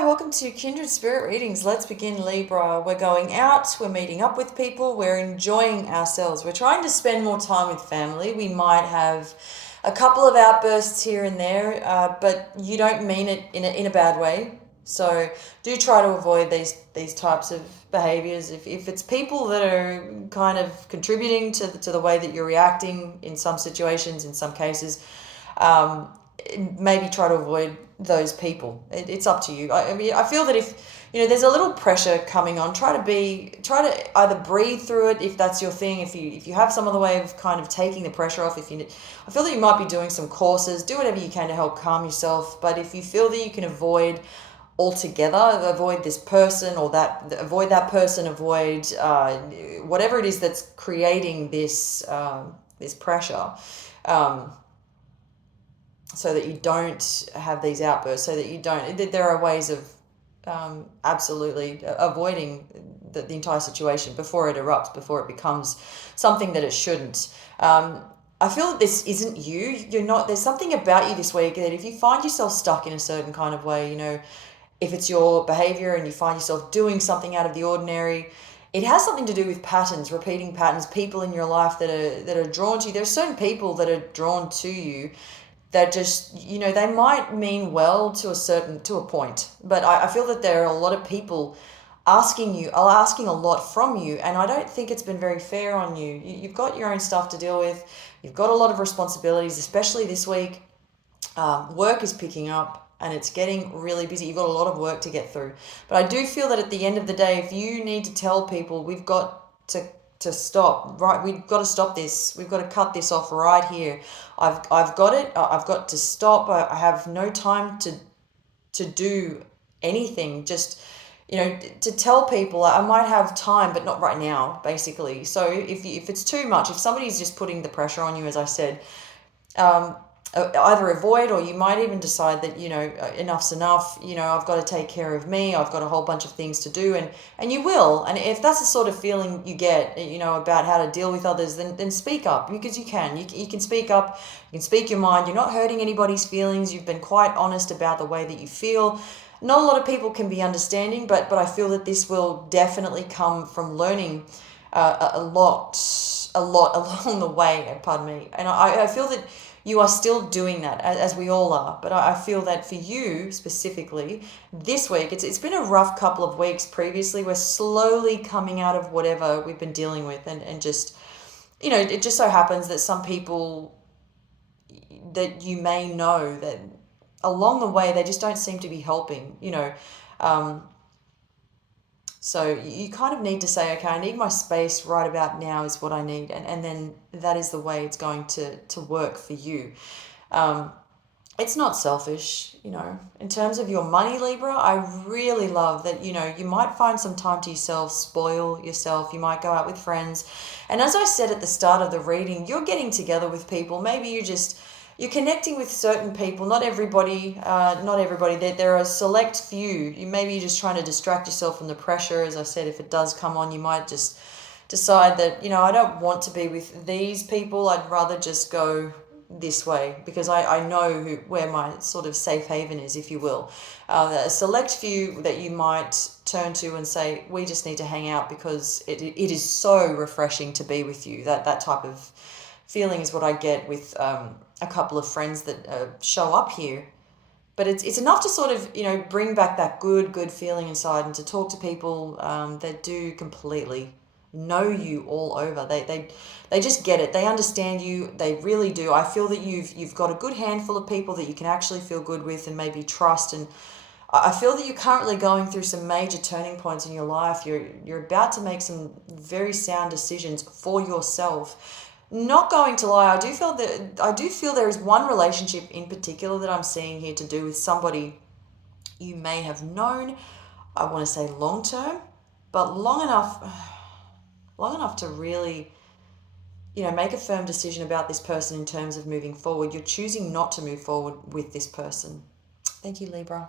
Hi, welcome to Kindred Spirit Readings. Let's begin, Libra. We're going out, we're meeting up with people, we're enjoying ourselves. We're trying to spend more time with family. We might have a couple of outbursts here and there, but you don't mean it in a bad way. So do try to avoid these types of behaviors. If it's people that are kind of contributing to the way that you're reacting in some situations, in some cases, um, maybe try to avoid those people. It's up to you. I mean, I feel that if there's a little pressure coming on, try to either breathe through it if that's your thing. If you have some other way of kind of taking the pressure off. I feel that you might be doing some courses. Do whatever you can to help calm yourself. But if you feel that you can avoid altogether, avoid this person or that, avoid that person, avoid whatever it is that's creating this pressure. So that you don't have these outbursts, so that you don't, there are ways of absolutely avoiding the entire situation before it erupts, before it becomes something that it shouldn't. I feel that this isn't you. You're not, there's something about you this week that if you find yourself stuck in a certain kind of way, if it's your behavior and you find yourself doing something out of the ordinary, it has something to do with patterns, repeating patterns, people in your life that are drawn to you. There's certain people that are drawn to you that just, they might mean well to a point, but I feel that there are a lot of people asking a lot from you, and I don't think it's been very fair on you. You've got your own stuff to deal with. You've got a lot of responsibilities, especially this week. Work is picking up and it's getting really busy. You've got a lot of work to get through. But I do feel that at the end of the day, if you need to tell people, we've got to stop, right? We've got to stop this. We've got to cut this off right here. I've got it. I've got to stop. I have no time to do anything. Just, to tell people I might have time, but not right now, basically. So if it's too much, if somebody's just putting the pressure on you, as I said, either avoid, or you might even decide that enough's enough. I've got to take care of me. I've got a whole bunch of things to do, and you will. And if that's the sort of feeling you get, about how to deal with others, then speak up, because you can speak up. You can speak your mind. You're not hurting anybody's feelings. You've been quite honest about the way that you feel. Not a lot of people can be understanding, but I feel that this will definitely come from learning a lot along the way. Pardon me. And I feel that you are still doing that, as we all are. But I feel that for you specifically, this week, it's been a rough couple of weeks previously. We're slowly coming out of whatever we've been dealing with. And just, it just so happens that some people that you may know that along the way, they just don't seem to be helping, so you kind of need to say, okay, I need my space right about now is what I need. And then that is the way it's going to work for you. It's not selfish, in terms of your money, Libra. I really love that, you might find some time to yourself, spoil yourself. You might go out with friends. And as I said at the start of the reading, you're getting together with people. Maybe you're connecting with certain people. Not everybody. There are a select few. Maybe you're just trying to distract yourself from the pressure. As I said, if it does come on, you might just decide that, I don't want to be with these people. I'd rather just go this way, because I know where my sort of safe haven is, if you will. A select few that you might turn to and say, we just need to hang out, because it is so refreshing to be with you. That type of feeling is what I get with a couple of friends that show up here. But it's enough to sort of, bring back that good feeling inside, and to talk to people that do completely know you all over. They just get it. They understand you. They really do. I feel that you've got a good handful of people that you can actually feel good with and maybe trust. And I feel that you're currently going through some major turning points in your life. You're about to make some very sound decisions for yourself. Not going to lie, I do feel there is one relationship in particular that I'm seeing here to do with somebody you may have known. I want to say long term, but long enough to really, make a firm decision about this person in terms of moving forward. You're choosing not to move forward with this person. Thank you, Libra.